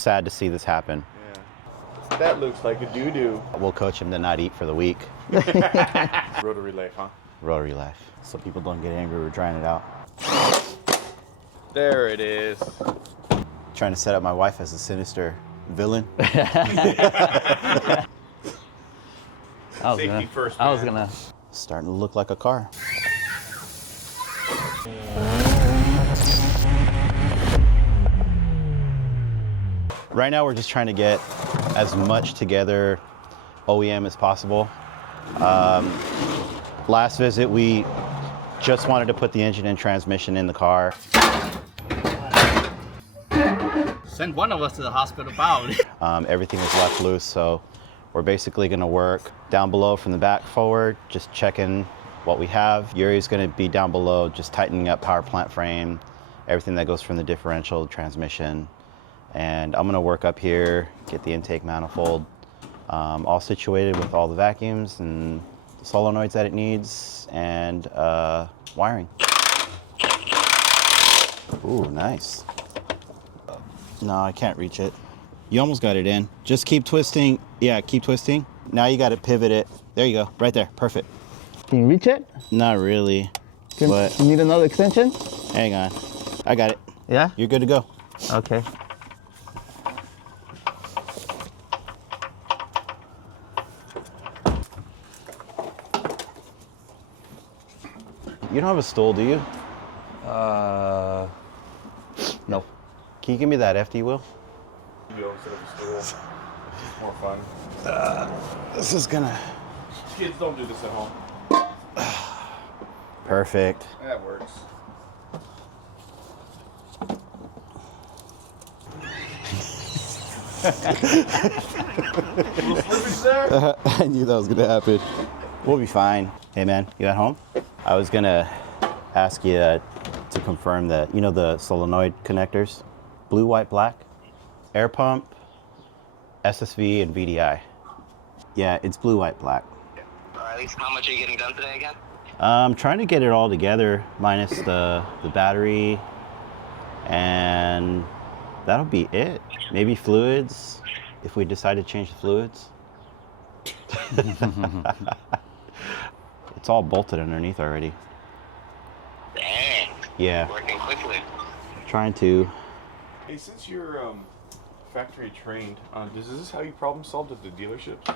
sad to see this happen. Yeah. That looks like a doo-doo. We'll coach him to not eat for the week. Rotary life, huh? Rotary life. So people don't get angry, we're trying it out. There it is. Trying to set up my wife as a sinister villain. I was gonna. Starting to look like a car. Right now we're just trying to get as much together OEM as possible. Last visit we just wanted to put the engine and transmission in the car. Send one of us to the hospital, probably. Everything was left loose, so we're basically going to work down below from the back forward, just checking what we have. Yury's going to be down below, just tightening up power plant frame, everything that goes from the differential transmission. And I'm going to work up here, get the intake manifold all situated with all the vacuums and the solenoids that it needs, and wiring. Ooh, nice. No, I can't reach it. You almost got it in. Just keep twisting. Yeah, keep twisting. Now you got to pivot it. There you go, right there, perfect. Can you reach it? Not really, but You need another extension? hang on. I got it. Yeah? You're good to go. Okay. You don't have a stool, do you? No. Can you give me that FD wheel? You go instead of a stool. It's more fun. This is gonna... Kids don't do this at home. Perfect. That works. Little slippage there? I knew that was gonna happen. We'll be fine. Hey man, you at home? I was gonna ask you to confirm that, you know the solenoid connectors? Blue, white, black? Air pump, SSV, and VDI. Yeah, it's blue, white, black. At least how much are you getting done today again? I'm trying to get it all together, minus the battery, and that'll be it. Maybe fluids, if we decide to change the fluids. It's all bolted underneath already. Dang. Yeah, Working quickly. trying to. Hey, since you're factory trained, is this how you problem solved at the dealerships?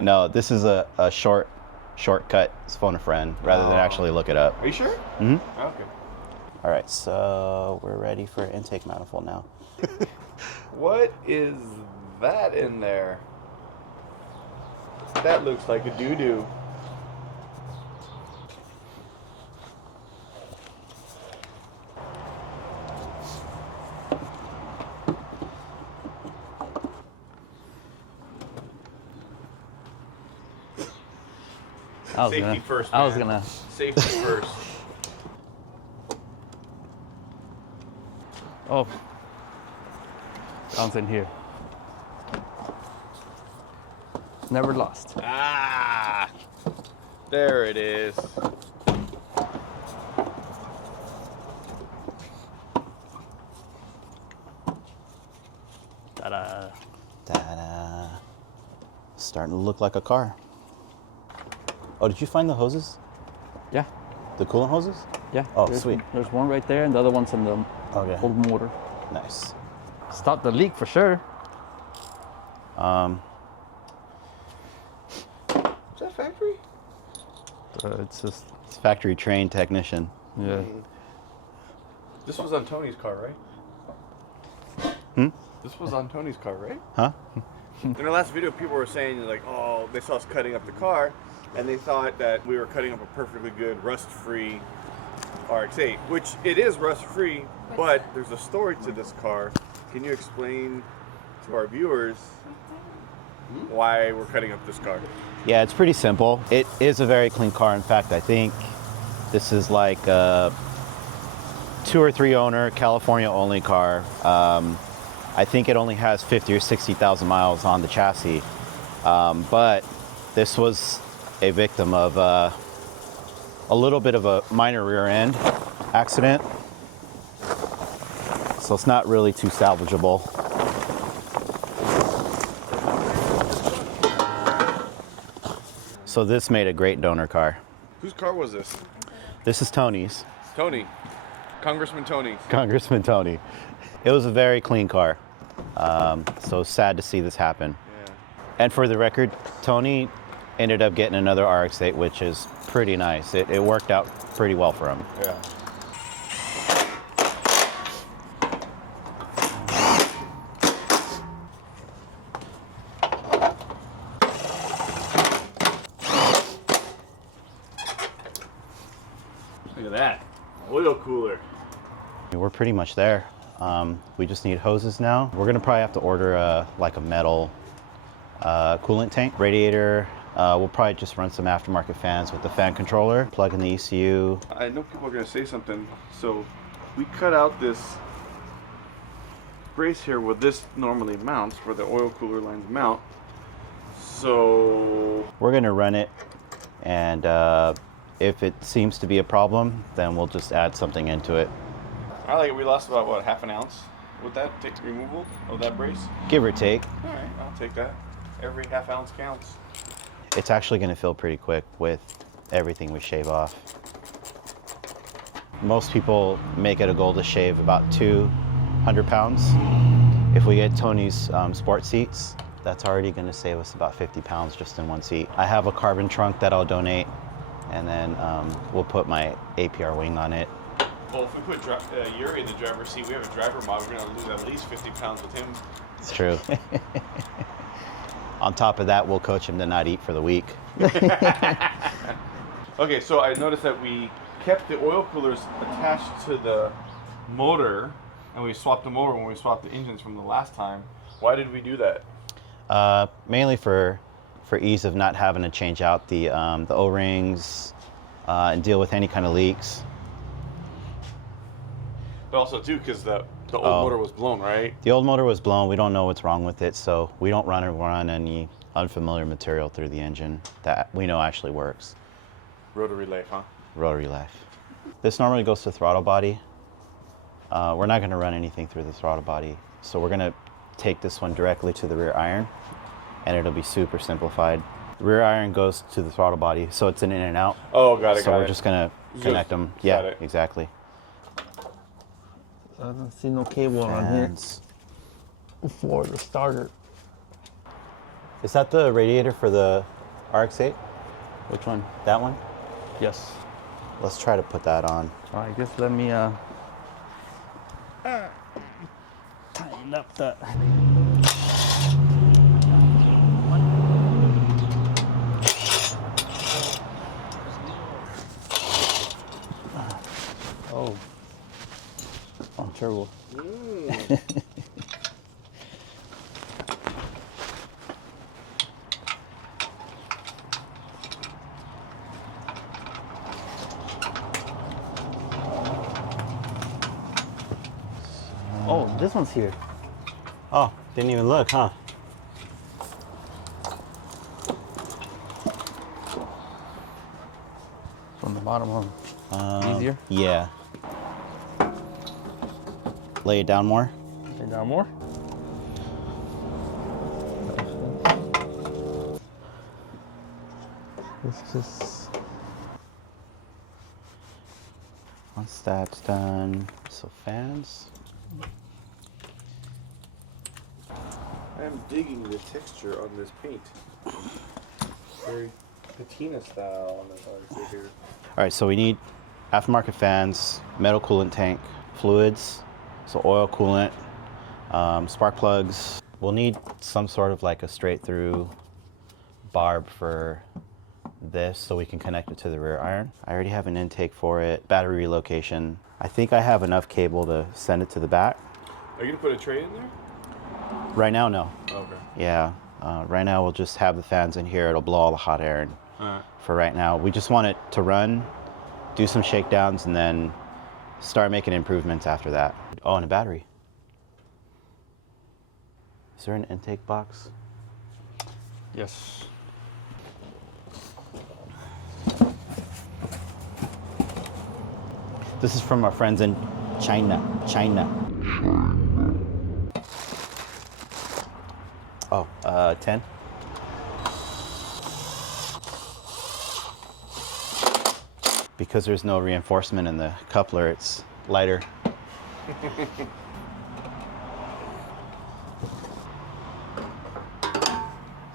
No, this is a shortcut. It's phone a friend rather than actually look it up. Are you sure? Mm-hmm. Okay. All right, so we're ready for intake manifold now. What is that in there? That looks like a doo-doo. Safety first, I was man. gonna. Safety first. Oh. Sounds in here. Never lost. Ah! There it is. Ta-da. Ta-da. Starting to look like a car. Oh, did you find the hoses? Yeah. The coolant hoses? Yeah. Oh, there's, sweet. There's one right there, and the other one's in the Okay. old motor. Nice. Stop the leak for sure. Is that factory? It's just, It's factory trained technician. yeah. This was on Tony's car, right? Hmm? This was on Tony's car, right? Huh? In the last video, people were saying, like, oh, they saw us cutting up the car, and they thought that we were cutting up a perfectly good, rust-free RX-8, which it is rust-free, but there's a story to this car. Can you explain to our viewers why we're cutting up this car? Yeah, it's pretty simple. It is a very clean car. In fact, I think this is like a 2 or 3 owner, California only car. I think it only has 50 or 60,000 miles on the chassis. But this was a victim of a little bit of a minor rear end accident. So it's not really too salvageable. So this made a great donor car. Whose car was this? This is Tony's. Tony. Congressman Tony. Congressman Tony. It was a very clean car. So sad to see this happen. Yeah. And for the record, Tony ended up getting another RX-8, which is pretty nice. It worked out pretty well for him. Yeah. Look at that. Oil cooler. We're pretty much there. We just need hoses now. We're gonna probably have to order like a metal coolant tank. Radiator, we'll probably just run some aftermarket fans with the fan controller, plug in the ECU. I know people are going to say something. So we cut out this brace here where this normally mounts, where the oil cooler lines mount. So We're gonna run it, and if it seems to be a problem, then we'll just add something into it. I think we lost about, what, half an ounce with that removal of that brace? Give or take. All right, I'll take that. Every half ounce counts. It's actually gonna fill pretty quick with everything we shave off. Most people make it a goal to shave about 200 pounds. If we get Tony's sport seats, that's already gonna save us about 50 pounds just in one seat. I have a carbon trunk that I'll donate, and then we'll put my APR wing on it. Well, if we put Yury in the driver's seat, we have a driver mod, we're going to lose at least 50 pounds with him. It's true. On top of that, we'll coach him to not eat for the week. Okay, so I noticed that we kept the oil coolers attached to the motor, and we swapped them over when we swapped the engines from the last time. Why did we do that? Mainly for ease of not having to change out the O-rings and deal with any kind of leaks. But also, too, because the old motor was blown, right? The old motor was blown. We don't know what's wrong with it, so we don't run any unfamiliar material through the engine that we know actually works. Rotary life, huh? Rotary life. This normally goes to throttle body. We're not going to run anything through the throttle body, so we're going to take this one directly to the rear iron, and it'll be super simplified. The rear iron goes to the throttle body, so it's an in and out. Oh, got it, So we're just going to connect them. Yeah, it. exactly. I don't see no cable on here Fans. for the starter. Is that the radiator for the RX-8? Which one? That one? Yes. Let's try to put that on. All right, just let me tighten up that. Oh. Oh, turbo. Oh, this one's here. Oh, didn't even look, huh? From the bottom on. Easier? Yeah. Lay it down more. Lay down more. It's just. Once that's done, so fans. I am digging the texture on this paint. Very patina style on this RX-8 here. All right, so we need aftermarket fans, metal coolant tank, fluids, so oil coolant, spark plugs. We'll need some sort of like a straight through barb for this so we can connect it to the rear iron. I already have an intake for it, battery relocation. I think I have enough cable to send it to the back. Are you gonna put a tray in there? Right now, no. Okay. Yeah, right now we'll just have the fans in here. It'll blow all the hot air. And for right now, we just want it to run, do some shakedowns, and then start making improvements after that. Oh, and a battery. Is there an intake box? Yes. This is from our friends in CHYNA. Oh, 10. Because there's no reinforcement in the coupler, it's lighter. I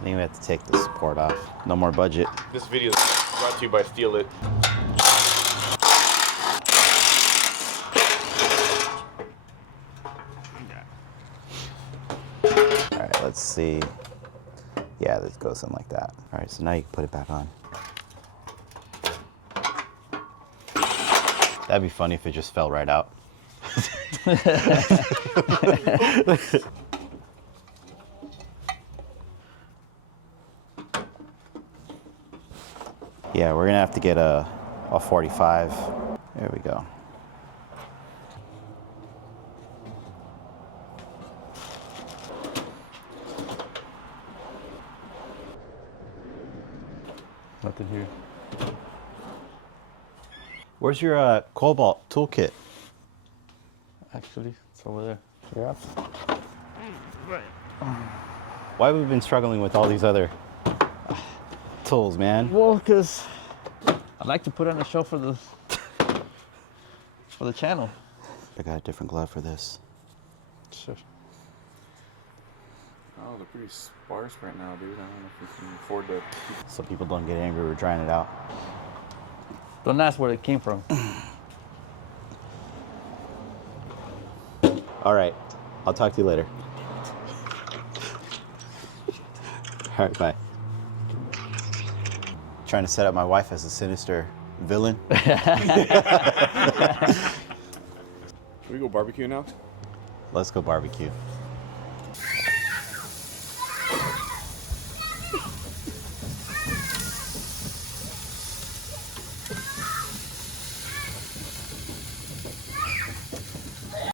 think we have to take the support off. No more budget. This video is brought to you by Steal It. All right, let's see. Yeah, this goes something like that. All right, so now you can put it back on. That'd be funny if it just fell right out. Yeah, we're gonna have to get a 45. There we go. Nothing here. Where's your Cobalt toolkit? Actually, it's over there. Yeah. Why have we been struggling with all these other tools, man? Well, because I'd like to put on a show for the channel. I got a different glove for this. Sure. Oh, they're pretty sparse right now, dude. I don't know if we can afford to. So people don't get angry we're trying it out. Don't ask where it came from. All right, I'll talk to you later. All right, bye. Trying to set up my wife as a sinister villain. Can we go barbecue now? Let's go barbecue.